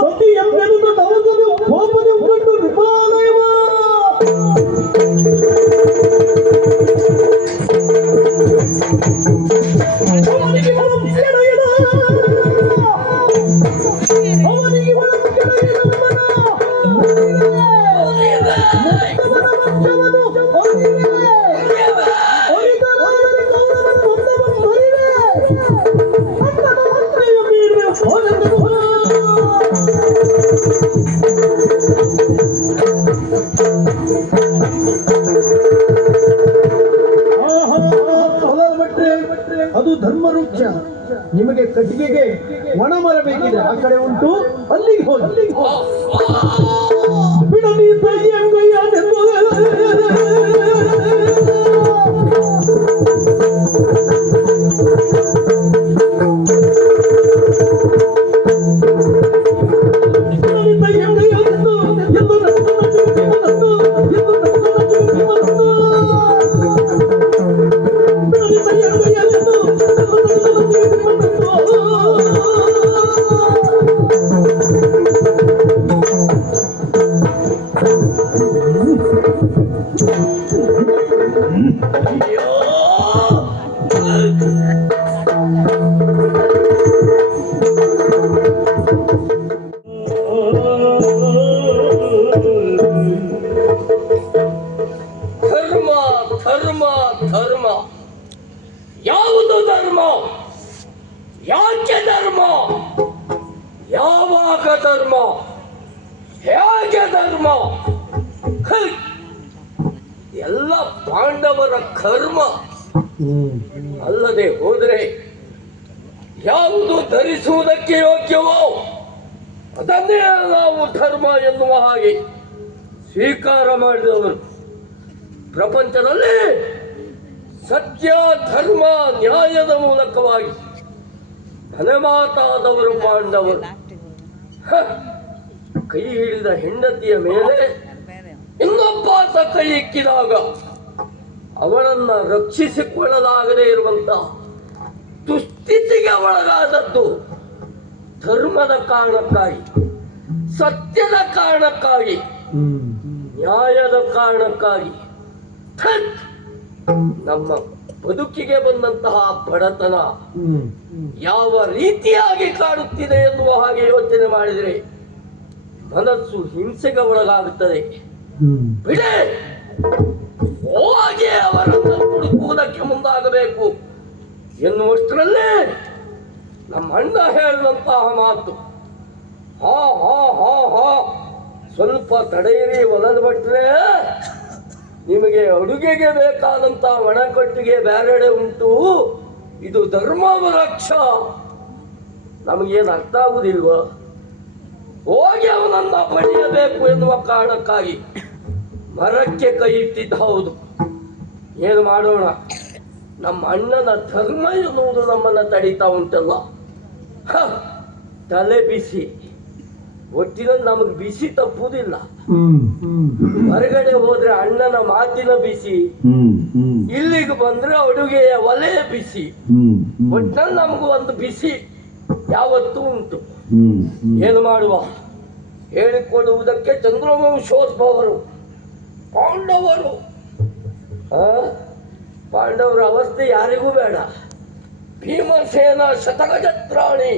ಸತಿ ಎಂದೆನುದು ತವಗದು ಕೋಪದೆ ಧರ್ಮ. ಹೇಗೆ ಧರ್ಮ! ಎಲ್ಲ ಪಾಂಡವರ ಕರ್ಮ. ಅಲ್ಲದೆ ಹೋದರೆ ಯಾವುದು ಧರಿಸುವುದಕ್ಕೆ ಯೋಗ್ಯವೋ? ಅದನ್ನೇ ನಾವು ಧರ್ಮ ಎನ್ನುವ ಹಾಗೆ ಸ್ವೀಕಾರ ಮಾಡಿದವರು. ಪ್ರಪಂಚದಲ್ಲಿ ಸತ್ಯ, ಧರ್ಮ, ನ್ಯಾಯದ ಮೂಲಕವಾಗಿ ಧನಮಾತಾದವರು ಪಾಂಡವರು. ಕೈ ಹಿಡಿದ ಹೆಂಡತಿಯ ಮೇಲೆ ಇನ್ನೊಬ್ಬ ಕೈ ಇಕ್ಕಿದಾಗ ಅವಳನ್ನ ರಕ್ಷಿಸಿಕೊಳ್ಳಲಾಗದೇ ಇರುವಂತ ದುಸ್ಥಿತಿಗೆ ಒಳಗಾದದ್ದು ಧರ್ಮದ ಕಾರಣಕ್ಕಾಗಿ ಸತ್ಯದ ಕಾರಣಕ್ಕಾಗಿ ನ್ಯಾಯದ ಕಾರಣಕ್ಕಾಗಿ! ನಮ್ಮ ಬದುಕಿಗೆ ಬಂದಂತಹ ಬಡತನ ಯಾವ ರೀತಿಯಾಗಿ ಕಾಡುತ್ತಿದೆ ಎನ್ನುವ ಹಾಗೆ ಯೋಚನೆ ಮಾಡಿದರೆ ಮನಸ್ಸು ಹಿಂಸೆಗೆ ಒಳಗಾಗುತ್ತದೆ. ಬಿಡೆ ಹೋಗಿ ಅವರನ್ನು ಹುಡುಕುವುದಕ್ಕೆ ಮುಂದಾಗಬೇಕು ಎನ್ನುವಷ್ಟರಲ್ಲೇ ನಮ್ಮ ಅಣ್ಣ ಹೇಳಿದಂತಹ ಮಾತು ಹಾ ಹಾ ಹಾ ಹಾ ಸ್ವಲ್ಪ ತಡೆಯಿರಿ ಒಲದ ಬಿಟ್ರೆ ನಿಮಗೆ ಅಡುಗೆಗೆ ಬೇಕಾದಂತ ಒಣಕಟ್ಟಿಗೆ ಬೇರೆಡೆ ಉಂಟು. ಇದು ಧರ್ಮ ವೃಕ್ಷ ನಮಗೇನು ಅರ್ಥ ಆಗುದಿಲ್ವ? ಹೋಗಿ ಅವನನ್ನ ಪಡೆಯಬೇಕು ಎನ್ನುವ ಕಾರಣಕ್ಕಾಗಿ ಮರಕ್ಕೆ ಕೈ ಇಟ್ಟಿದ್ದ ಹೌದು. ಏನು ಮಾಡೋಣ? ನಮ್ಮ ಅಣ್ಣನ ಧರ್ಮ ಎನ್ನುವುದು ನಮ್ಮನ್ನ ತಡೀತಾ ಉಂಟಲ್ಲ. ತಲೆ ಬಿಸಿ ಒಟ್ಟಿನಲ್ಲಿ ನಮಗೆ ಬಿಸಿ ತಪ್ಪುವುದಿಲ್ಲ ಹೊರಗಡೆ ಹೋದ್ರೆ ಅಣ್ಣನ ಮಾತಿನ ಬಿಸಿ. ಇಲ್ಲಿಗೆ ಬಂದ್ರೆ ಅಡುಗೆಯ ಒಲೆಯ ಬಿಸಿ. ಒಟ್ಟಿನಲ್ಲಿ ನಮಗೂ ಒಂದು ಬಿಸಿ ಯಾವತ್ತೂ ಉಂಟು. ಏನು ಮಾಡುವ? ಹೇಳಿಕೊಳ್ಳುವುದಕ್ಕೆ ಚಂದ್ರವಂಶೋದ್ಭವರು. ಪಾಂಡವರು? ಪಾಂಡವರ ಅವಸ್ಥೆ ಯಾರಿಗೂ ಬೇಡ. ಭೀಮಸೇನ ಶತಗಜತ್ರಾಣಿ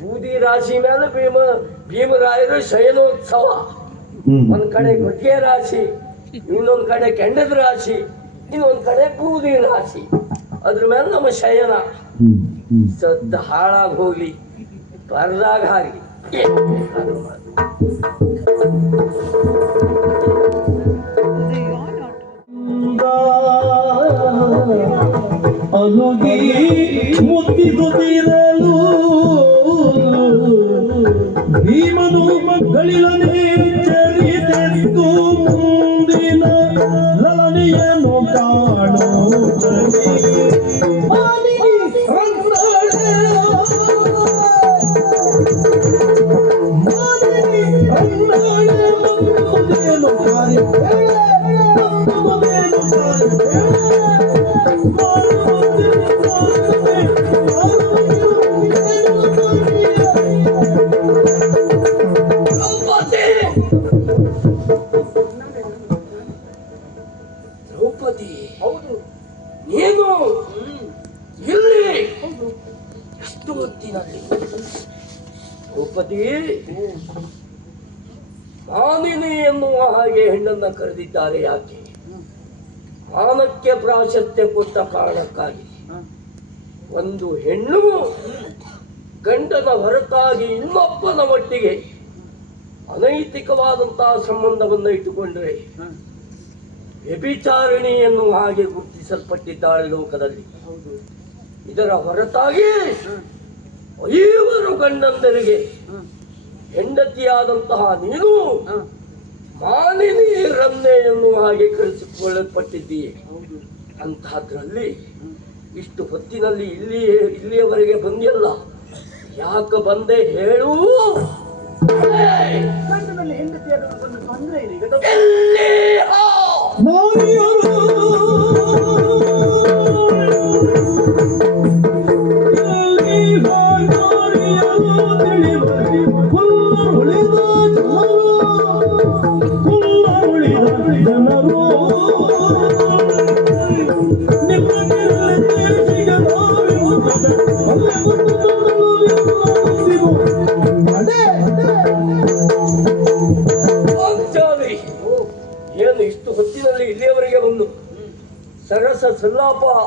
ಬೂದಿ ರಾಶಿ ಮೇಲೆ ಭೀಮ ಭೀಮರಾಯರು ಶಯನೋತ್ಸವ. ಒಂದ್ ಕಡೆ ಗೊಟ್ಟಿಗೆ ರಾಶಿ ಇನ್ನೊಂದ್ ಕಡೆ ಕೆಂಡದ ರಾಶಿ ಇನ್ನೊಂದ್ ಕಡೆ ಬೂದಿ ರಾಶಿ. ಅದ್ರ ಮೇಲೆ ನಮ್ಮ ಶಯನ. ಸದ್ದ ಹಾಳಾಗಿ ಹೋಗ್ಲಿ ಬರ್ದಾಗ ಹಾಗೆ ಅನುಗಿ ಮುತ್ತಿದುದಿರಲು ದ್ರೌಪದಿ ಮಾನಿನಿ ಎನ್ನುವ ಹಾಗೆ ಹೆಣ್ಣನ್ನ ಕರೆದಿದ್ದಾರೆ ಯಾಕೆ? ಮಾನಕ್ಕೆ ಪ್ರಾಶಸ್ತ್ಯ ಕೊಟ್ಟ ಕಾರಣಕ್ಕಾಗಿ. ಒಂದು ಹೆಣ್ಣು ಗಂಡನ ಹೊರತಾಗಿ ಇನ್ನೊಬ್ಬನ ಒಟ್ಟಿಗೆ ಅನೈತಿಕವಾದಂತಹ ಸಂಬಂಧವನ್ನು ಇಟ್ಟುಕೊಂಡ್ರೆ ವ್ಯಭಿಚಾರಿಣಿ ಎನ್ನುವ ಹಾಗೆ ಗುರುತಿಸಲ್ಪಟ್ಟಿದ್ದಾಳೆ ಲೋಕದಲ್ಲಿ. ಇದರ ಹೊರತಾಗಿ ಐವರು ಗಂಡಂದರಿಗೆ ಹೆಂಡತಿಯಾದಂತಹ ನೀನು ಮಾನಿನಿ ರನ್ನೆ ಎನ್ನುವ ಹಾಗೆ ಕಳಿಸಿಕೊಳ್ಳಲ್ಪಟ್ಟಿದ್ದೀಯೆ ಹೌದು. ಅಂತಹದ್ರಲ್ಲಿ ಇಷ್ಟು ಹೊತ್ತಿನಲ್ಲಿ ಇಲ್ಲಿ ಇಲ್ಲಿಯವರೆಗೆ ಬಂದಿಲ್ಲ ಯಾಕೆ ಬಂದೆ ಹೇಳು?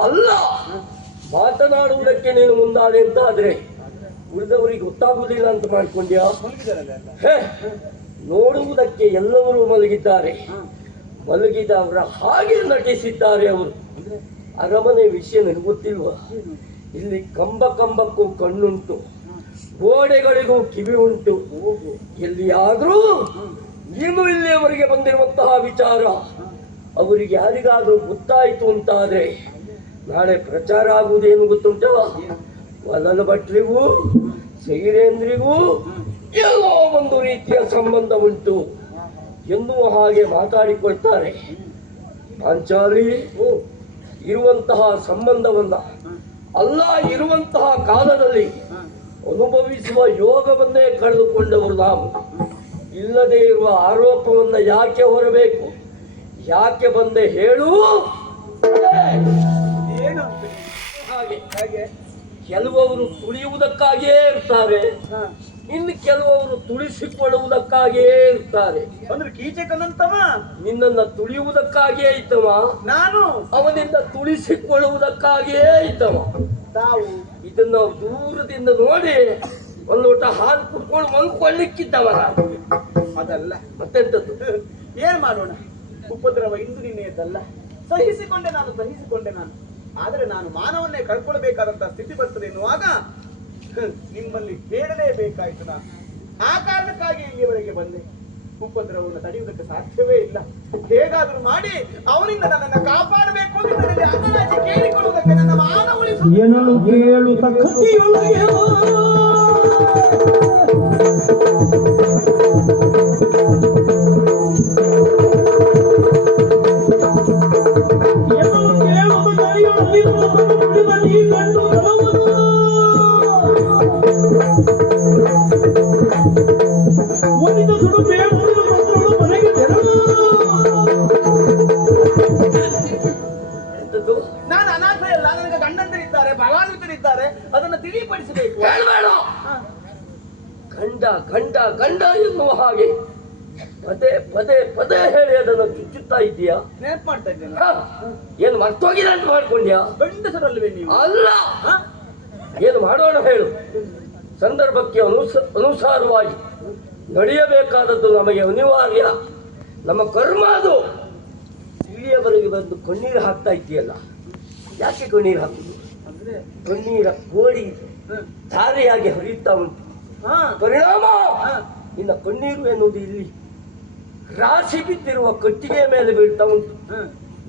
ಅಲ್ಲ, ಮಾತನಾಡುವುದಕ್ಕೆ ನೀನು ಮುಂದಾಳೆ ಅಂತ ಆದ್ರೆ ಉಳಿದವರಿಗೆ ಗೊತ್ತಾಗುವುದಿಲ್ಲ ಅಂತ ಮಾಡ್ಕೊಂಡ್ಯಾ? ಹೇ, ನೋಡುವುದಕ್ಕೆ ಎಲ್ಲರೂ ಮಲಗಿದ್ದಾರೆ. ಮಲಗಿದ ಅವರ ಹಾಗೆ ನಟಿಸಿದ್ದಾರೆ ಅವರು. ಅರಮನೆ ವಿಷಯ ನನಗೆ ಗೊತ್ತಿಲ್ವ? ಇಲ್ಲಿ ಕಂಬ ಕಂಬಕ್ಕೂ ಕಣ್ಣುಂಟು. ಗೋಡೆಗಳಿಗೂ ಕಿವಿ ಉಂಟು. ಎಲ್ಲಿಯಾದರೂ ನೀನು ಇಲ್ಲಿಯವರೆಗೆ ಬಂದಿರುವಂತಹ ವಿಚಾರ ಅವರಿಗೆ ಯಾರಿಗಾದರೂ ಗೊತ್ತಾಯಿತು ಅಂತಾದ್ರೆ ನಾಳೆ ಪ್ರಚಾರ ಆಗುವುದೇನು ಗೊತ್ತುಂಟ? ವಲನ ಭಟ್ರಿಗೂ ಸೈರೇಂದ್ರಿಗೂ ಎಲ್ಲೋ ಒಂದು ರೀತಿಯ ಸಂಬಂಧ ಉಂಟು ಎನ್ನುವ ಹಾಗೆ ಮಾತಾಡಿಕೊಳ್ತಾರೆ. ಪಾಂಚಾಲಿ ಇರುವಂತಹ ಸಂಬಂಧವನ್ನ ಅಲ್ಲ, ಇರುವಂತಹ ಕಾಲದಲ್ಲಿ ಅನುಭವಿಸುವ ಯೋಗವನ್ನೇ ಕಳೆದುಕೊಂಡವರು ನಾವು. ಇಲ್ಲದೆ ಇರುವ ಆರೋಪವನ್ನ ಯಾಕೆ ಹೊರಬೇಕು? ಯಾಕೆ ಬಂದೆ ಹೇಳು? ಕೆಲವರು ತುಳಿಯುವುದಕ್ಕಾಗಿಯೇ ಇರ್ತಾರೆ. ಇನ್ನು ಕೆಲವರು ತುಳಿಸಿಕೊಳ್ಳುವುದಕ್ಕಾಗಿಯೇ ಇರ್ತಾರೆ. ಅಂದ್ರೆ ಕೀಚಕನಂತವ ನಿನ್ನನ್ನ ತುಳಿಯುವುದಕ್ಕಾಗಿಯೇ ಇದ್ದವ. ನಾನು? ಅವನಿಂದ ತುಳಿಸಿಕೊಳ್ಳುವುದಕ್ಕಾಗಿಯೇ ಇದ್ದವ. ತಾವು? ಇದನ್ನ ದೂರದಿಂದ ನೋಡಿ ಒಂದು ಲೋಟ ಹಾಲು ಕುಡ್ಕೊಂಡು ಮಲ್ಕೊಳ್ಳಿಕ್ಕಿದ್ದವ. ಅದಲ್ಲ. ಮತ್ತೆಂತದ್ದು ಏನ್ ಮಾಡೋಣ? ಉಪದ್ರವ ಇಂದು ನಿನ್ನೆಯದಲ್ಲ ಸಹಿಸಿಕೊಂಡೆ ನಾನು ಸಹಿಸಿಕೊಂಡೆ ನಾನು. ಆದರೆ ನಾನು ಮಾನವನ್ನೇ ಕಳ್ಕೊಳ್ಬೇಕಾದಂತಹ ಸ್ಥಿತಿ ಬರ್ತದೆ ಎನ್ನುವಾಗ ನಿಮ್ಮಲ್ಲಿ ಹೇಳಲೇಬೇಕಾಯ್ತು ನಾನು ಆ ಕಾರಣಕ್ಕಾಗಿ ಇಲ್ಲಿವರೆಗೆ ಬಂದೆ. ಉಪದ್ರವವನ್ನು ತಡೆಯುವುದಕ್ಕೆ ಸಾಧ್ಯವೇ ಇಲ್ಲ. ಹೇಗಾದರೂ ಮಾಡಿ ಅವರಿಂದ ನನ್ನನ್ನು ಕಾಪಾಡಬೇಕು ಅಂತ ಕೇಳಿಕೊಳ್ಳುವುದಕ್ಕೆ ನನ್ನ ಮಾನ ಉಳಿಸು ನೆನಪು ಮಾಡ್ತಾ ಇದ್ದೇನೆ? ಏನು ಮರ್ತೋಗಿದೆ ಅಂತ ಮಾಡ್ಕೊಂಡ್ಯಾ? ಗಂಡಸರಲ್ವೇ ನೀವು? ಅಲ್ಲ. ಏನು ಮಾಡೋಣ ಹೇಳು. ಸಂದರ್ಭಕ್ಕೆ ಅನುಸ ಅನುಸಾರವಾಗಿ ನಡೆಯಬೇಕಾದದ್ದು ನಮಗೆ ಅನಿವಾರ್ಯ. ನಮ್ಮ ಕರ್ಮ ಅದು. ಇಲ್ಲಿಯವರೆಗೆ ಬಂದು ಕಣ್ಣೀರು ಹಾಕ್ತಾ ಇದೆಯಲ್ಲ ಯಾಕೆ ಕಣ್ಣೀರು ಹಾಕುದು? ಅಂದ್ರೆ ಕಣ್ಣೀರ ಕೋಡಿ ಧಾರಿಯಾಗಿ ಹರಿಯುತ್ತಾ ಉಂಟು. ಹ. ಪರಿಣಾಮ! ಇನ್ನು ಕಣ್ಣೀರು ಎನ್ನುವುದು ಇಲ್ಲಿ ರಾಶಿ ಬಿದ್ದಿರುವ ಕಟ್ಟಿಗೆ ಮೇಲೆ ಬೀಳ್ತಾ ಉಂಟು.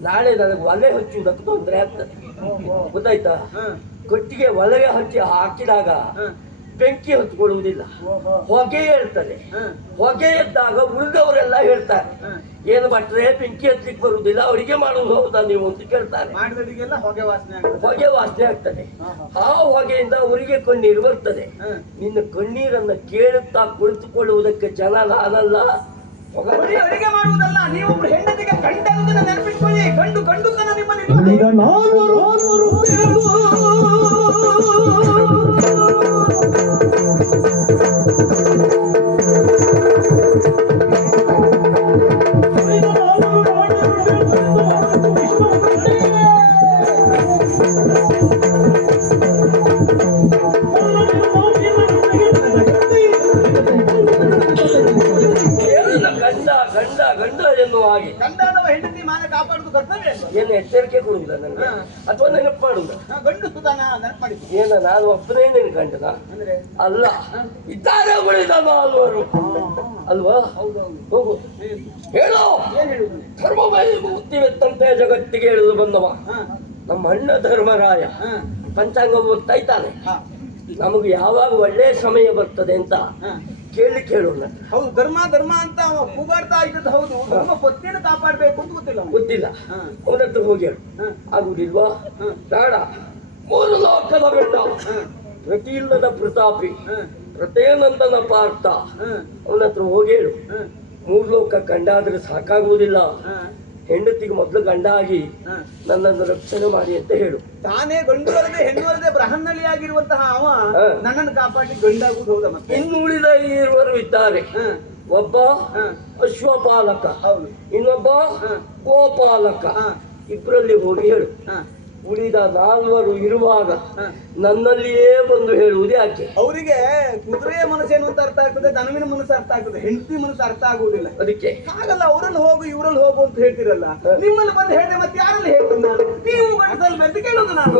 ನಾಳೆ ನನಗೆ ಒಲೆ ಹಚ್ಚುವುದಕ್ಕೆ ತೊಂದರೆ ಆಗ್ತದೆ. ಗೊತ್ತಾಯ್ತಾ. ಕಟ್ಟಿಗೆ ಒಲೆಗೆ ಹಚ್ಚಿ ಹಾಕಿದಾಗ ಬೆಂಕಿ ಹತ್ಕೊಳ್ಳುವುದಿಲ್ಲ. ಹೊಗೆ ಹೇಳ್ತದೆ. ಹೊಗೆ ಎದ್ದಾಗ ಉಳಿದವರೆಲ್ಲ ಹೇಳ್ತಾರೆ. ಏನು ಭಟ್ರೆ ಬೆಂಕಿ ಹತ್ಲಿಕ್ಕೆ ಬರುವುದಿಲ್ಲ. ಅವರಿಗೆ ಮಾಡುವುದು ಹೌದಾ ನೀವು ಅಂತ ಕೇಳ್ತಾರೆ. ಹೊಗೆ ವಾಸನೆ ಆಗ್ತದೆ. ಆ ಹೊಗೆಯಿಂದ ಅವರಿಗೆ ಕಣ್ಣೀರು ಬರ್ತದೆ. ನಿನ್ನ ಕಣ್ಣೀರನ್ನ ಕೇಳುತ್ತಾ ಕುಳಿತುಕೊಳ್ಳುವುದಕ್ಕೆ ಜನ ನಾನಲ್ಲ. ಬರೀ ಅಡಿಗೆ ಮಾಡುವುದಲ್ಲ ನೀವೊಬ್ರು ಹೆಂಡತಿಗೆ ಗಂಡ ಅನ್ನೋದನ್ನ ನೆನಪಿಟ್ಕೊಳ್ಳಿ ಗಂಡು ಗಂಡು ತನ ನಿಮ್ಮಲ್ಲಿ ಇಲ್ವಲ್ಲ? ಕೊಡುವುದ ನನಗೆ. ಅಥವಾ ನೆನಪು ಮಾಡುದ. ಹಾ, ಗಂಡು ಸುಧಾನ ನೆನಪು ಮಾಡಿ ಏನ ನಾನು ಒಬ್ಬನೇ ನಿನ್ ಗಂಡನ? ಅಂದ್ರೆ? ಅಲ್ಲ ಇದ್ದಾರೆ ಉಳಿದ ನಾಲ್ವರು ಅಲ್ವಾ? ಹೋಗು. ಹೇಳೋ. ಧರ್ಮ ಹೇಳುದು? ಮೂರ್ತಿವೆತ್ತಂತೆ ಜಗತ್ತಿಗೆ ಹೇಳಲು ಬಂದವ. ನಮ್ಮ ಅಣ್ಣ ಧರ್ಮರಾಯ ಪಂಚಾಂಗ ಓದ್ತಾ ಇದ್ದಾನೆ. ನಮಗೆ ಯಾವಾಗ ಒಳ್ಳೆ ಸಮಯ ಬರ್ತದೆ ಅಂತ ಕೇಳಿ ಕೇಳೋಣ ಹೌದು ಧರ್ಮ ಧರ್ಮ ಅಂತ ಅವ ಕೂಗಾಡ್ತಾ ಇದ್ದದ್ದು ಹೌದು ಧರ್ಮ ಪತ್ನಿಯನ್ನು ಕಾಪಾಡ್ಬೇಕು ಅಂತ ಗೊತ್ತಿಲ್ಲ ಗೊತ್ತಿಲ್ಲ ಅವನತ್ರ ಅವನ ಹತ್ರ ಹೋಗಿ ಹೇಳು. ಆಗುದಿಲ್ವಾ. ಬೇಡ ಮೂರು ಲೋಕದ ಬೆಟ್ಟ ಹಾ. ಪ್ರತಿ ಇಲ್ಲದ ಪ್ರತಾಪಿ. ಪ್ರತೇನಂದನ ಪಾರ್ಥ ಹಾ. ಅವನ ಹತ್ರ ಹೋಗಿ ಹೇಳು. ಮೂರು ಲೋಕ ಕಂಡಾದ್ರೆ ಸಾಕಾಗುವುದಿಲ್ಲ ಹಾ. ಹೆಂಡತಿಗೆ ಮೊದಲು ಗಂಡ ಆಗಿ ಹಾ. ನನ್ನನ್ನು ರಕ್ಷಣೆ ಮಾಡಿ ಅಂತ ಹೇಳು ತಾನೇ ಗಂಡು ಅಲ್ಲದೆ ಹೆಣ್ಣು ಅಲ್ಲದೆ ಬ್ರಹ್ಮನಲ್ಲಿ ಆಗಿರುವಂತಹ ಅವ. ನನ್ನನ್ನು ಕಾಪಾಡಿ ಗಂಡಾಗುವುದು ಹೌದಾ ಮತ್ತೆ ಇನ್ನು ಉಳಿದ ಇರುವರು ಇದ್ದಾರೆ ಹಾ. ಒಬ್ಬ ಹಾ. ಅಶ್ವಪಾಲಕ ಹೌದು ಇನ್ನೊಬ್ಬ ಹಾ. ಗೋಪಾಲಕ ಹಾ. ಇಬ್ಬರಲ್ಲಿ ಹೋಗಿ ಹೇಳು ಹಾ. ಉಳಿದ ನಾಲ್ವರು ಇರುವಾಗ ನನ್ನಲ್ಲಿಯೇ ಬಂದು ಹೇಳುವುದು ಯಾಕೆ? ಅವರಿಗೆ ಕುದುರೆಯ ಮನಸ್ಸೇನು ಅಂತ ಅರ್ಥ ಆಗ್ತದೆ ದನವಿನ ಮನಸ್ಸು ಅರ್ಥ ಆಗ್ತದೆ ಹೆಂಡತಿ ಮನಸ್ಸು ಅರ್ಥ ಆಗುವುದಿಲ್ಲ. ಅದಕ್ಕೆ. ಹಾಗಲ್ಲ ಅವರಲ್ಲಿ ಹೋಗು ಇವರಲ್ಲಿ ಹೋಗು ಅಂತ ಹೇಳ್ತಿರಲ್ಲ ನಿಮ್ಮಲ್ಲಿ ಬಂದು ಹೇಳಿದೆ ಮತ್ತೆ ಯಾರಲ್ಲಿ ಹೇಳುದು ನಾನು? ನೀವು ಗಂಡಸಲ್ಲಿ ಅಂತ ಕೇಳುದು ನಾನು.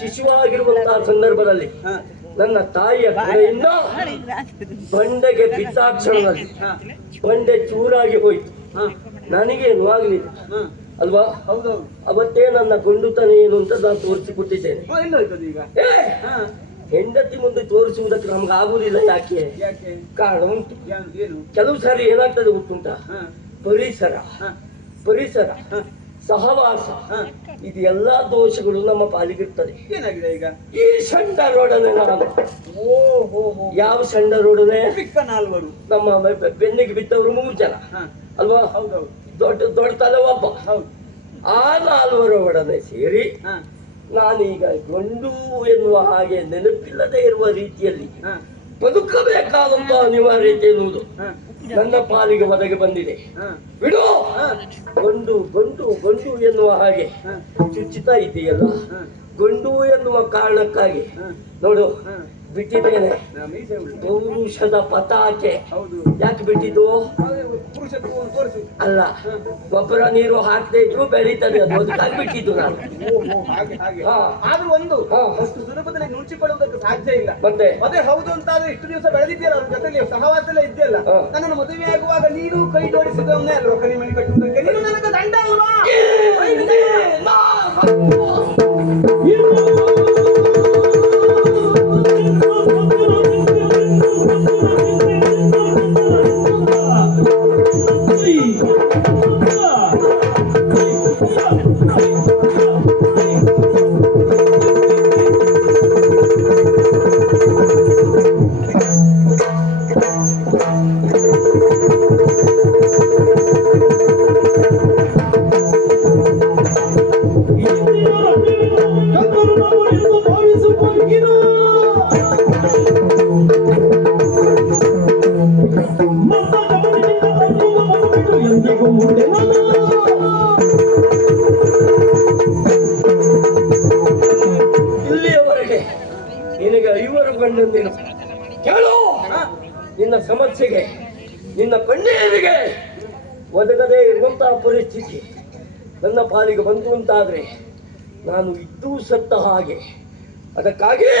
ಶಿಶುವಾಗಿರುವಂತಹ ಸಂದರ್ಭದಲ್ಲಿ ನನ್ನ ತಾಯಿಯ ಕಡೆಯಿಂದ ಬಂಡೆಗೆ ಬಿದ್ದಾಕ್ಷಣದಲ್ಲಿ ಬಂಡೆ ಚೂರಾಗಿ ಹೋಯ್ತು. ನನಗೇನು ಆಗ್ಲಿಲ್ಲ. ಅಲ್ವಾ? ಅವತ್ತೇ ನನ್ನ ಗೊಂಡುತನ ಏನು ಅಂತ ನಾನು ತೋರಿಸಿಕೊಟ್ಟಿದ್ದೇನೆ. ಹೆಂಡತಿ ಮುಂದೆ ತೋರಿಸುವುದಕ್ಕೆ ನಮ್ಗೆ ಆಗುದಿಲ್ಲ ಯಾಕೆ? ಕಾರಣ ಉಂಟು. ಕೆಲವು ಸಾರಿ ಏನಾಗ್ತದೆ ಗೊತ್ತುಂಟ. ಪರಿಸರ. ಪರಿಸರ. ಸಹವಾಸ. ಇದು ಎಲ್ಲಾ ದೋಷಗಳು ನಮ್ಮ ಪಾಲಿಗಿರ್ತದೆ. ಏನಾಗಿದೆ ಈಗ? ಈ ಷಂಡರೊಡನೆ ನಾನು ಯಾವ ಷಂಡರೊಡನೆ ರೋಡನೆ? ನಾಲ್ವರು. ನಮ್ಮ ಬೆನ್ನಿಗೆ ಬಿದ್ದವರು ಮೂರು ಜನ. ಅಲ್ವಾ? ದೊಡ್ಡ ದೊಡ್ಡ ತಲೆ ಒಬ್ಬ. ಹೌದು. ಆ ನಾಲ್ವರ ಒಡನೆ ಸೇರಿ. ನಾನೀಗ ಗಂಡು ಎನ್ನುವ ಹಾಗೆ ನೆನಪಿಲ್ಲದೆ ಇರುವ ರೀತಿಯಲ್ಲಿ. ಬದುಕಬೇಕಾದಂತಹ ಅನಿವಾರ್ಯತೆ ಎನ್ನುವುದು. ನನ್ನ ಪಾಲಿಗೆ ಒದಗಿ ಬಂದಿದೆ ಬಿಡು. ಗಂಡು ಗಂಡು ಗಂಡು ಎನ್ನುವ ಹಾಗೆ. ಚುಚ್ಚುತ್ತಾ ಇದೆಯಲ್ಲ. ಗಂಡು ಎನ್ನುವ ಕಾರಣಕ್ಕಾಗಿ ಹಾ. ನೋಡು. ಬಿಟ್ಟಿದ್ದೇನೆ. ಪೌರುಷದ ಪತಾಕೆ. ಹೌದು. ಯಾಕೆ ಬಿಟ್ಟಿದ್ದು? ಅಲ್ಲ ಗೊಬ್ಬರ ನೀರು ಹಾಕದೆ ಇದ್ರು ಬೆಳೀತದೆ. ಅದು ಅದಕ್ಕಾಗಿ ಬಿಟ್ಟಿದ್ದು ನಾನು. ಆದ್ರೂ ಒಂದು. ಅಷ್ಟು ಸುಲಭದಲ್ಲಿ ನುಣಚಿಕೊಳ್ಳುವುದಕ್ಕೆ ಸಾಧ್ಯ ಇಲ್ಲ. ಮತ್ತೆ? ಅದೇ ಹೌದು ಅಂತಾದ್ರೆ ಇಷ್ಟು ದಿವಸ ಬೆಳೆದಿದ್ದೀರ ಅವ್ರ ಜೊತೆಲಿ ಸಹವಾಸಲ್ಲ ಇದ್ದಲ್ಲ ಅಲ್ಲ ನನ್ನನ್ನು ಮದುವೆ ಆಗುವಾಗ ನೀನು ಕೈ ಜೋಡಿಸಿದವನ್ನೇ ಅಲ್ವಾ ಕರಿಮಣಿ ಕಟ್ಟುವುದಕ್ಕೆ? ನೀನು ನನಗೆ ದಂಡ ಅಲ್ವಾ? ಇಲ್ಲಿಯವರೆಗೆ ನಿನಗೆ ಐವರು ಗಂಡಂದಿರು. ಕೇಳು. ನಿನ್ನ ಸಮಸ್ಯೆಗೆ, ನಿನ್ನ ಕಣ್ಣೀರಿಗೆ ಒದಗದೇ ಇರುವಂತಹ ಪರಿಸ್ಥಿತಿ ನನ್ನ ಪಾಲಿಗೆ ಬಂತು ಅಂತಾದ್ರೆ ನಾನು ಇದ್ದೂ ಸತ್ತ ಹಾಗೆ. ಅದಕ್ಕಾಗಿ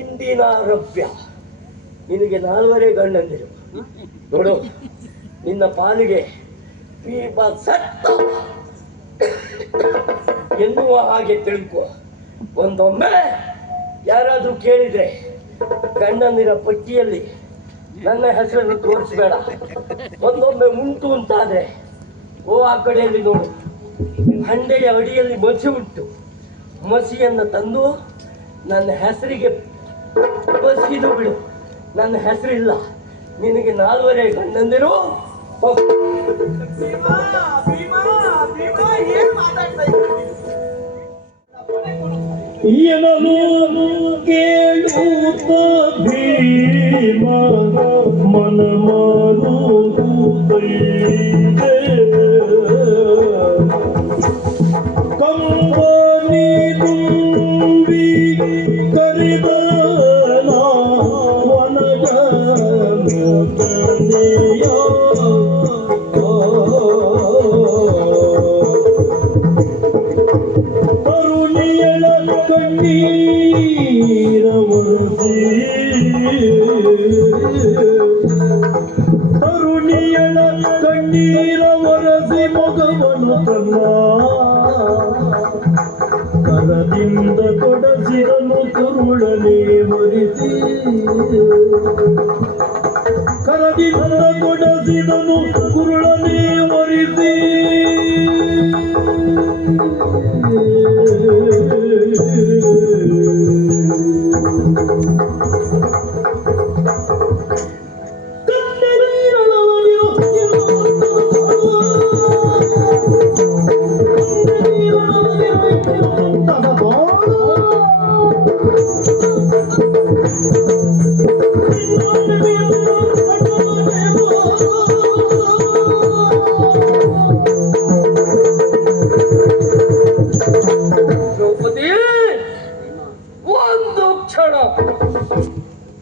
ಇಂದಿನ ರಭ್ಯ ನಿನಗೆ ನಾಲ್ವರೇ ಗಂಡಂದಿರು. ನೋಡು ನಿನ್ನ ಪಾಲಿಗೆ ಭೀಮ ಸತ್ತ. ಎನ್ನುವ ಹಾಗೆ ತಿಳ್ಕೊ. ಒಂದೊಮ್ಮೆ ಯಾರಾದ್ರೂ ಕೇಳಿದ್ರೆ ಗಂಡನಿರ ಪಟ್ಟಿಯಲ್ಲಿ ನನ್ನ ಹೆಸರನ್ನು ತೋರಿಸ್ಬೇಡ. ಒಂದೊಮ್ಮೆ ಉಂಟು ಅಂತಾದ್ರೆ, ಓ, ಆ ಕಡೆಯಲ್ಲಿ ನೋಡು. ಹಂಡೆಯ ಅಡಿಯಲ್ಲಿ ಮಸಿ ಉಂಟು. ಮಸಿಯನ್ನು ತಂದು ನನ್ನ ಹೆಸರಿಗೆ ಬಸಿದು ಬಿಡು. ನನ್ನ ಹೆಸರಿಲ್ಲ. ನಿನಗೆ ನಾಲ್ವರೆ ಗಂಡಂದಿರು. ಹೋಗು. ಭೀಮಾ ಭೀಮಾ ಭೀಮಾ ಏನ್ ಮಾತಾಡ್ತಾ ಇದ್ದೀರಿ ಎನಲು ಕೇಳುತ್ತ ಭೀಮ ಮನ ಕಂಬನಿ ಕಣ್ಣೀರ ಒರೆಸಿ ಮಗವನು ತನ್ನ ಕರದಿಂದ ಕೊಡಸಿರನು ಕುರುಳನೆ ಮರಿಸಿ. ಕರದಿಂದ ಕೊಡಸಿದನು ಕುರುಳನೆ ಮರಿಸಿ.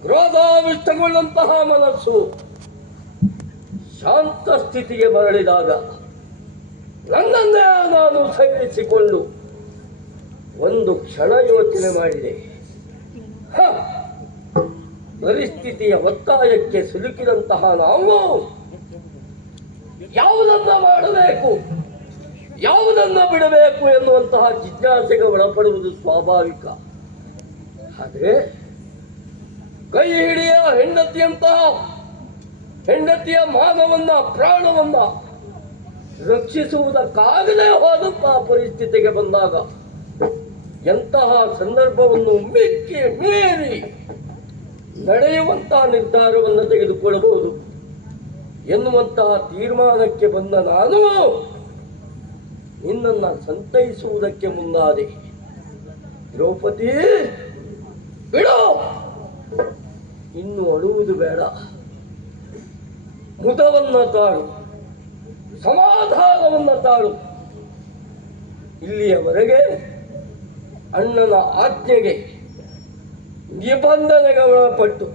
ಕ್ರೋಧಾವಿಷ್ಟಗೊಳ್ಳಂತಹ ಮನಸ್ಸು ಶಾಂತ ಸ್ಥಿತಿಗೆ ಮರಳಿದಾಗ ನನ್ನನ್ನೇ ನಾನು ಸೇರಿಸಿಕೊಂಡು ಒಂದು ಕ್ಷಣ ಯೋಚನೆ ಮಾಡಿದೆ. ಪರಿಸ್ಥಿತಿಯ ಒತ್ತಾಯಕ್ಕೆ ಸಿಲುಕಿದಂತಹ ನಾವು ಯಾವುದನ್ನ ಮಾಡಬೇಕು, ಯಾವುದನ್ನ ಬಿಡಬೇಕು ಎನ್ನುವಂತಹ ಜಿಜ್ಞಾಸೆಗೆ ಒಳಪಡುವುದು ಸ್ವಾಭಾವಿಕ. ಆದರೆ ಕೈ ಹಿಡಿಯ ಹೆಂಡತಿಯಂತಹ ಹೆಂಡತಿಯ ಮಾನವನ್ನ, ಪ್ರಾಣವನ್ನ ರಕ್ಷಿಸುವುದಕ್ಕಾಗಲೇ ಹೋದಂತಹ ಪರಿಸ್ಥಿತಿಗೆ ಬಂದಾಗ ಎಂತಹ ಸಂದರ್ಭವನ್ನು ಮಿಕ್ಕಿ ಮೀರಿ ನಡೆಯುವಂತಹ ನಿರ್ಧಾರವನ್ನು ತೆಗೆದುಕೊಳ್ಳಬಹುದು ಎನ್ನುವಂತಹ ತೀರ್ಮಾನಕ್ಕೆ ಬಂದ ನಾನು ನಿನ್ನನ್ನು ಸಂತೈಸುವುದಕ್ಕೆ ಮುಂದಾದೆ. ದ್ರೌಪದಿ! ಬಿಡು. ಇನ್ನು ಅಳುವುದು ಬೇಡ. ಮುದವನ್ನ ತಾಳು. ಸಮಾಧಾನವನ್ನ ತಾಳು. ಇಲ್ಲಿಯವರೆಗೆ ಅಣ್ಣನ ಆಜ್ಞೆಗೆ ನಿಬಂಧನೆಗೆ ಒಳಪಟ್ಟು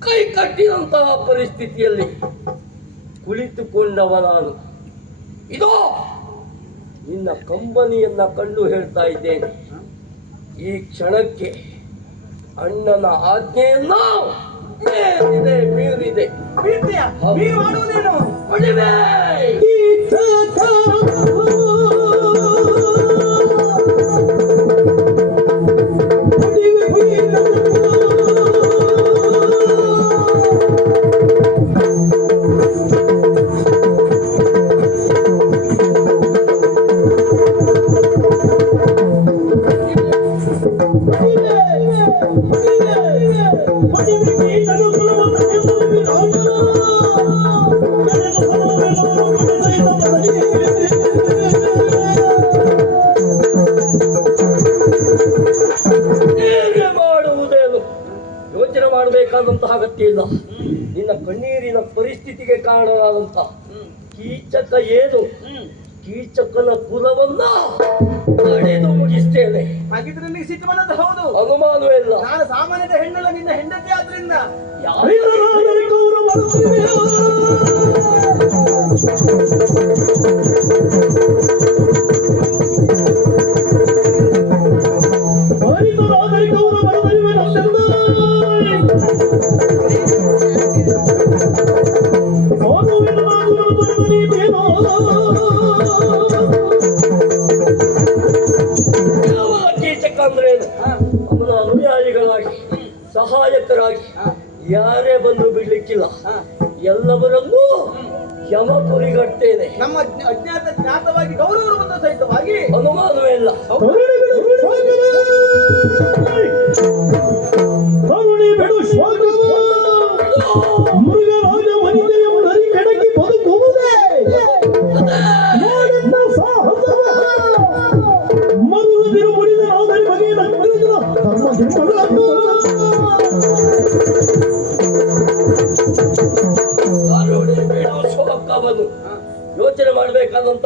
ಕೈ ಕಟ್ಟಿದಂತಹ ಪರಿಸ್ಥಿತಿಯಲ್ಲಿ ಕುಳಿತುಕೊಂಡವ ನಾನು. ಇದೋ, ನಿನ್ನ ಕಂಬನಿಯನ್ನ ಕಂಡು ಹೇಳ್ತಾ ಇದ್ದೇನೆ. ಈ ಕ್ಷಣಕ್ಕೆ ಅಣ್ಣನ ಆಜ್ಞೆಯನ್ನ ಮೇಲಿದೆ ಮೀರಿದೆ. ಮಾಡುವುದೇನು? Thank you.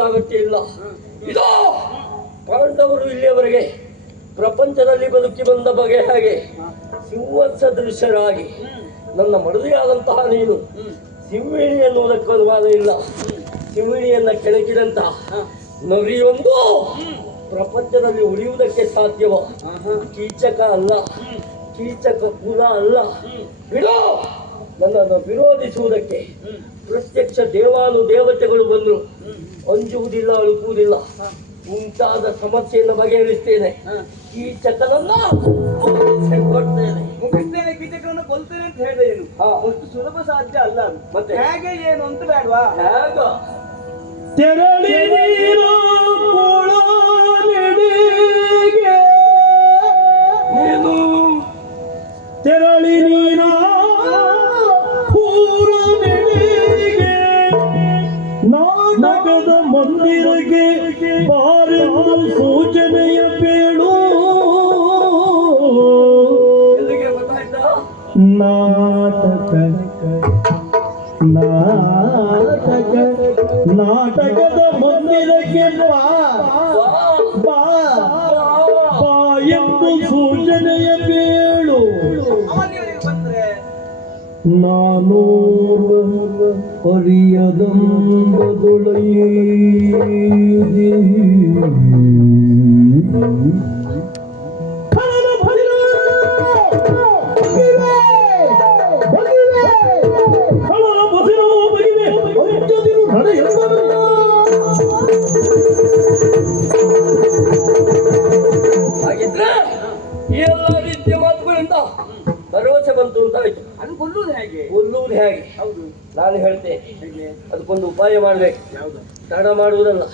ಅಗತ್ಯ ಇಲ್ಲ. ಇದೋ, ಪಾಂಡವರು ಇಲ್ಲಿಯವರೆಗೆ ಪ್ರಪಂಚದಲ್ಲಿ ಬದುಕಿ ಬಂದ ಬಗೆ ಹಾಗೆ ಸಿಂಹ ಸದೃಶರಾಗಿ ನನ್ನ ಮಡದಿಯಾದಂತಹ ನೀನು ಸಿಂಹಿಣಿ ಎನ್ನುವುದಕ್ಕೆ ವಾದ ಇಲ್ಲ. ಸಿಂಹಿಣಿಯನ್ನ ಕೆಳಕಿದಂತ ನರಿಯೊಂದು ಪ್ರಪಂಚದಲ್ಲಿ ಉಳಿಯುವುದಕ್ಕೆ ಸಾಧ್ಯವ? ಕೀಚಕ ಅಲ್ಲ, ಕೀಚಕ ಕುಲ ಅಲ್ಲ. ಬಿಡೋ, ನನ್ನನ್ನು ವಿರೋಧಿಸುವುದಕ್ಕೆ ಪ್ರತ್ಯಕ್ಷ ದೇವಾನು ದೇವತೆಗಳು ಬಂದರು. ಅಂಜುವುದಿಲ್ಲ ಅಳುಕುವುದಿಲ್ಲ. ಉಂಟಾದ ಸಮಸ್ಯೆಯನ್ನು ಬಗೆಹರಿಸ್ತೇನೆ. ಈ ಕೊಡ್ತೇನೆ ಮುಗಿಸ್ತೇನೆ. ಕೀಟಕವನ್ನು ಕೊಲ್ತೇನೆ ಅಂತ ಹೇಳಿದೆ ಏನು ಹಾ. ಅಷ್ಟು ಸುಲಭ ಸಾಧ್ಯ ಅಲ್ಲ. ಮತ್ತೆ? ಹೇಗೆ ಏನು ಅಂತ ಬೇಡವಾ? ಹೇಗ? ತೆರಳಿ ನೀರು. ನೀನು ತೆರಳಿ ನೀನ ನಾಟಕದ ಮಂದಿರಕ್ಕೆ ಬಾ. ಬಾ, ಬಾ ಎಂದು ಸೂಚನೆಯ ಬೇಳು ನಾನು ಹಾಗಿದ್ರೆ ಅದಕ್ಕೊಂದು ಮಾಡಬೇಕು. ತಡ ಮಾಡುವುದಲ್ಲ.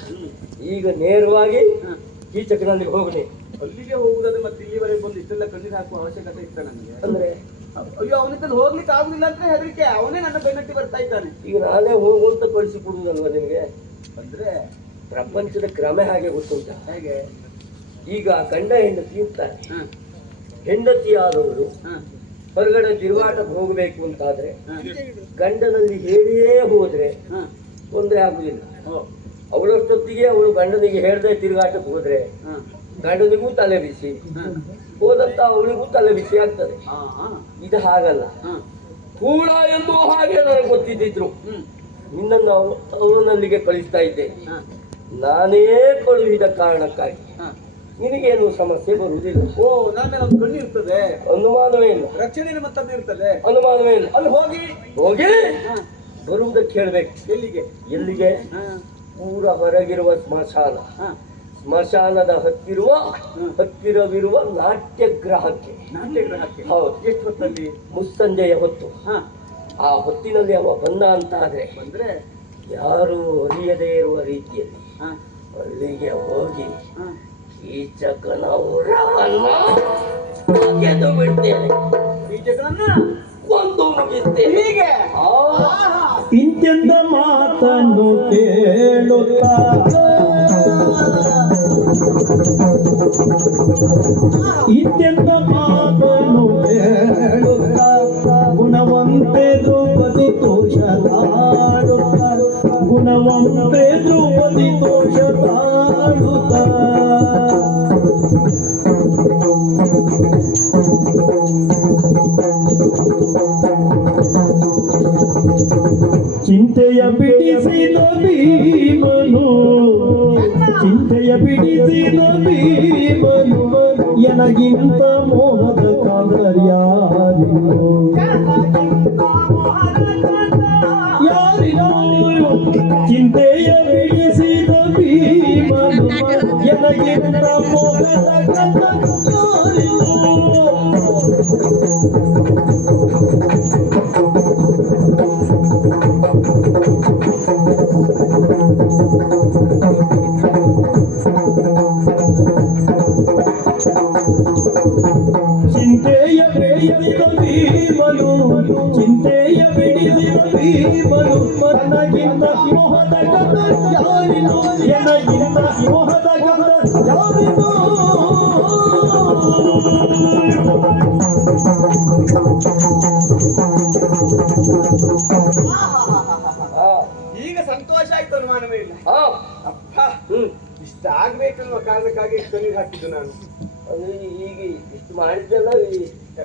ಈಗ ನೇರವಾಗಿ ಈ ಕೀಚಕನಲ್ಲಿ ಹೋಗಲಿ. ಅಲ್ಲಿಗೆ ಹೋಗುದಾದ್ರೆ ಮತ್ತೆ ಇಲ್ಲಿವರೆಗೆ ಬಂದು ಇಷ್ಟೆಲ್ಲ ಕಣ್ಣೀರು ಹಾಕುವ ಅವಶ್ಯಕತೆ ಇತ್ತ ನನಗೆ ಅಂದ್ರೆ? ಅಯ್ಯೋ ಅವನಿಂದ ಹೋಗ್ಲಿಕ್ಕೆ ಆಗುದಿಲ್ಲ ಅಂತ ಹೆದರಿಕೆ. ಅವನೇ ನನ್ನ ಬೆನ್ನಟ್ಟಿ ಬರ್ತಾ ಇದ್ದಾನೆ. ಈಗ ನಾನೇ ಹೋಗುವಂತ ಕಳಿಸಿಕೊಡುವುದಲ್ವಾ ನಿಮಗೆ? ಅಂದ್ರೆ? ಪ್ರಪಂಚದ ಕ್ರಮ ಹಾಗೆ ಗೊತ್ತುಂಟ ಹಾಗೆ? ಈಗ ಗಂಡ ಹೆಂಡತಿ ಇರ್ತಾರೆ ಹೆಂಡತಿ ಹೆಂಡತಿಯಾದವರು ಹೊರಗಡೆ ತಿರುಗಾಟಕ್ಕೆ ಹೋಗಬೇಕು ಅಂತಾದ್ರೆ ಹ, ಗಂಡನಲ್ಲಿ ಹೇಳಿಯೇ ಹೋದ್ರೆ. ತೊಂದರೆ ಆಗುದಿಲ್ಲ. ಓ, ಅವಳಷ್ಟೊತ್ತಿಗೆ ಅವಳು ಗಂಡನಿಗೆ ಹೇಳದೆ ತಿರುಗಾಟಕ್ಕೆ ಹೋದ್ರೆ ಗಂಡನಿಗೂ ತಲೆ ಬಿಸಿ. ಹೋದಂತ ಅವಳಿಗೂ ತಲೆ ಬಿಸಿ ಆಗ್ತದೆ. ಇದು ಹಾಗಲ್ಲ. ಕೂಡ ಎಂದು ಹಾಗೆ ನನಗೆ ಗೊತ್ತಿದ್ದಿದ್ರು. ನಿನ್ನನ್ನು ಅವನು ಅವನಲ್ಲಿಗೆ ಕಳಿಸ್ತಾ ಇದ್ದೆ. ನಾನೇ ಕಳುಹಿದ ಕಾರಣಕ್ಕಾಗಿ. ನಿನಗೇನು ಸಮಸ್ಯೆ ಬರುವುದಿಲ್ಲ? ಓ ನನ್ನ ಮೇಲೆ ಒಂದು ಕಣ್ಣು ಇರ್ತದೆ. ಅನುಮಾನವೇ ಇಲ್ಲ. ರಕ್ಷಣೆ ಮತ್ತೊಂದು ಇರ್ತದೆ. ಅನುಮಾನವೇ ಇಲ್ಲ. ಅಲ್ಲಿ ಹೋಗಿ. ಹೋಗಿ. ಬರುವುದಕ್ಕೆ ಹೇಳ್ಬೇಕು ಎಲ್ಲಿಗೆ? ಎಲ್ಲಿಗೆ? ಊರ ಪೂರ ಹೊರಗಿರುವ ಸ್ಮಶಾನ. ಹ. ಸ್ಮಶಾನದ ಹತ್ತಿರುವ ಹತ್ತಿರವಿರುವ ನಾಟ್ಯಗ್ರಹಕ್ಕೆ. ನಾಟ್ಯಗ್ರಹಕ್ಕೆ? ಹೌದು. ಎಷ್ಟು ಹೊತ್ತಲ್ಲಿ? ಮುಸ್ಸಂಜೆಯ ಹೊತ್ತು. ಹ. ಆ ಹೊತ್ತಿನಲ್ಲಿ ಅವ ಬಂದ ಅಂತ ಆದ್ರೆ ಬಂದ್ರೆ? ಯಾರು ಅರಿಯದೇ ಇರುವ ರೀತಿಯಲ್ಲಿ ಹ, ಅಲ್ಲಿಗೆ ಹೋಗಿ ಹ. ಕೀಚಕನ ತೆಗೆದು ಬಿಡ್ತೇನೆ ಒಂದು ಮುಗಿಸ್ತೇನೆ ಹೀಗೆ? ಇಂತೆಂದ ಮಾತನ್ನು ಕೇಳುತ್ತ? ಇತ್ಯಂತ ಮಾತನ್ನು ಕೇಳುತ್ತ? ಗುಣವಂತೆ ದ್ರೌಪದಿ ತೋಷಲಾಡುತ್ತಾ ಗುಣವಂತೆ ದ್ರೌಪದಿ ತೋಷಲಾಡುತ್ತಾ ಚಿಂತೆಯ ಬಿಡಿಸಿದ ಭೀಮನು. ಚಿಂತೆಯ ಬಿಡಿಸಿದ ಭೀಮನು. ಎನಗಿಂತ ಮೋಹದ ಕಾಂತರ್ಯಾರಿನು ಇಷ್ಟ ಆಗ್ಬೇಕನ್ನುವ ಕಾರಣಕ್ಕಾಗಿ ಕಣ್ಣೀರು ಹಾಕಿದ್ದು ನಾನು. ಅದು ಈಗ ಇಷ್ಟು ಮಾಡಿದ್ದೆಲ್ಲ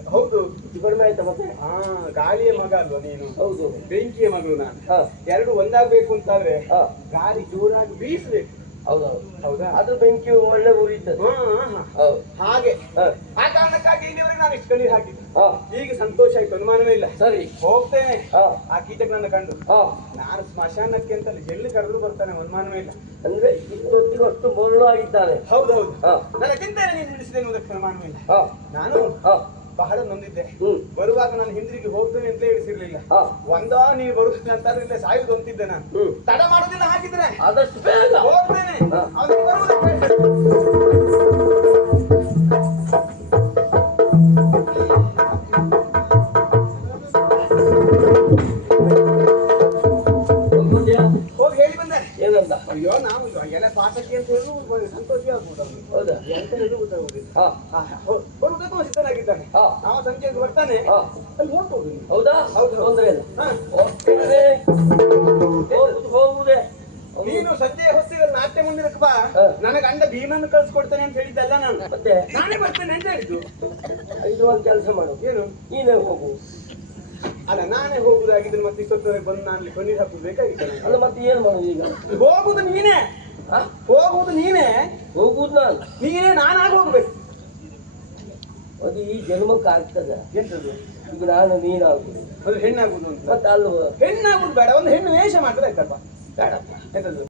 ಹೌದು. ಕಡಿಮೆ ಆಯ್ತಾ ಮತ್ತೆ? ಹಾ ಗಾಳಿಯ ಮಗ ಅಲ್ವಾ ನೀನು? ಹೌದು. ಬೆಂಕಿಯ ಮಗಳು ನಾನು. ಹಾ. ಎರಡು ಒಂದಾಗ್ಬೇಕು ಅಂತಾದ್ರೆ ಹಾ. ಗಾಳಿ ಜೋರಾಗಿ ಬೀಸ್ಬೇಕು. ಹೌದೌದು ಹೌದಾ? ಅದು ಬೆಂಕಿ ಒಳ್ಳೆ ಉರಿತದೆ. ಹಾಗೆ. ಆ ಕಾರಣಕ್ಕಾಗಿ ಇಲ್ಲಿವರೆಗೆ ನಾನು ಇಷ್ಟು ಕಣ್ಣೀರು ಹಾಕಿದ್ದು. ಈಗ ಸಂತೋಷ ಆಯ್ತು ಅನುಮಾನವೇ ಇಲ್ಲ. ಸರಿ. ಹೋಗ್ತೇನೆ. ಆ ಕೀಟಕ್ಕೆ ನನ್ನ ಕಂಡು ನಾನು ಸ್ಮಶಾನಕ್ಕೆ ಅಂತ ಎಲ್ಲಿ ಕರೆದು ಬರ್ತಾನೆ ಅನುಮಾನವೇ ಇಲ್ಲ. ಅಂದ್ರೆ ಇಷ್ಟೊತ್ತಿಗೆ ಅಷ್ಟು ಮರಳು ಆಗಿದ್ದಾನೆ ಹೌದೌದು ಹೌದು. ಹಾ. ನನ್ನ ಚಿಂತನೆ ನೀನು ಬಿಡಿಸಿದೆ ಎನ್ನುವುದಕ್ಕೆ ಅನುಮಾನವೇ ಇಲ್ಲ. ನಾನು ಬಹಳ ನೊಂದಿದ್ದೆ. ಬರುವಾಗ ನಾನು ಹಿಂದಿರುಗಿ ಹೋಗ್ತೇನೆ ಅಂತ ಹೇಳಿಸಿರ್ಲಿಲ್ಲ. ಒಂದ ಒಂದೋ ನೀವು ಬರುತ್ತೆ ಅಂತ ಇಲ್ಲ ಸಾಯುದು ಅಂತಿದ್ದೆ ನಾನು. ತಡ ಮಾಡೋದಿಲ್ಲ ಹಾಕಿದ್ರೆ ಆದಷ್ಟು ಬೇಗ. ಹೋಗ್ತೇನೆ. ಗೊತ್ತಾಗುದಿಲ್ಲ ಹಾ ಹಾ, ಹಾ. ಹೋ- ಬರುವುದಕ್ಕೂ ಸಿದ್ಧನಾಗಿದ್ದಾನೆ. ನಾವು ಸಂಜೆಗೆ ಬರ್ತಾನೆ. ಅಲ್ಲಿ ನೋಡ್ಬೋದು. ಹೌದಾ? ಹೌದು, ತೊಂದರೆ ಇಲ್ಲ. ಹೋಗ್ತೇನೆ ಹೋಗುವುದೇ ನೀನು ಸದ್ಯ ಹೊತ್ತಿಗೆ ನಾಟ್ಯ ಮಂದಿರಕ್ಕೆ ಬಾ. ನನಗೆ ಅಂಡ ಭೀಮನ್ನು ಕಳ್ಸಿಕೊಡ್ತೇನೆ ಅಂತ ಹೇಳಿದ್ದಲ್ಲ ನಾನು. ಮತ್ತೆ? ನಾನೇ ಬರ್ತೇನೆ ಅಂತ ಹೇಳಿದ್ದು. ಇದು ಒಂದು ಕೆಲಸ ಮಾಡು. ಏನು? ನೀನೇ ಹೋಗು. ಅಲ್ಲ ನಾನೇ ಹೋಗುದಾಗಿದ್ರೆ ಮತ್ತೆ ಇಷ್ಟೊತ್ತವರೆಗೆ ಬಂದು ನಾನು ಕಣ್ಣೀರು ಹಾಕುದು ಬೇಕಾಗಿತ್ತು ಅಲ್ಲ ಮತ್ತೆ ಏನು ಮಾಡುದು ಈಗ? ಹೋಗುದು ನೀನೇ. ಹೋಗುದು ನೀನೇ. ಹೋಗುದು ನಾನು. ನೀನೇ ನಾನಾಗಿ ಹೋಗ್ಬೇಕು. ಅದು ಈ ಜನ್ಮಕ್ಕೆ ಆಗ್ತದೆ. ಎಂತದ್ದು ಈಗ ನಾನು ನೀನಾಗುದು. ಅದು ಹೆಣ್ಣಾಗುದು ಅಂತ. ಮತ್ತೆ ಅಲ್ವ ಹೆಣ್ಣಾಗುದು ಬೇಡ ಒಂದು ಹೆಣ್ಣು ವೇಷ ಮಾಡಿದ್ರೆ ಆಯ್ತಪ್ಪ? ಬೇಡ. ಎಂತದ್ದು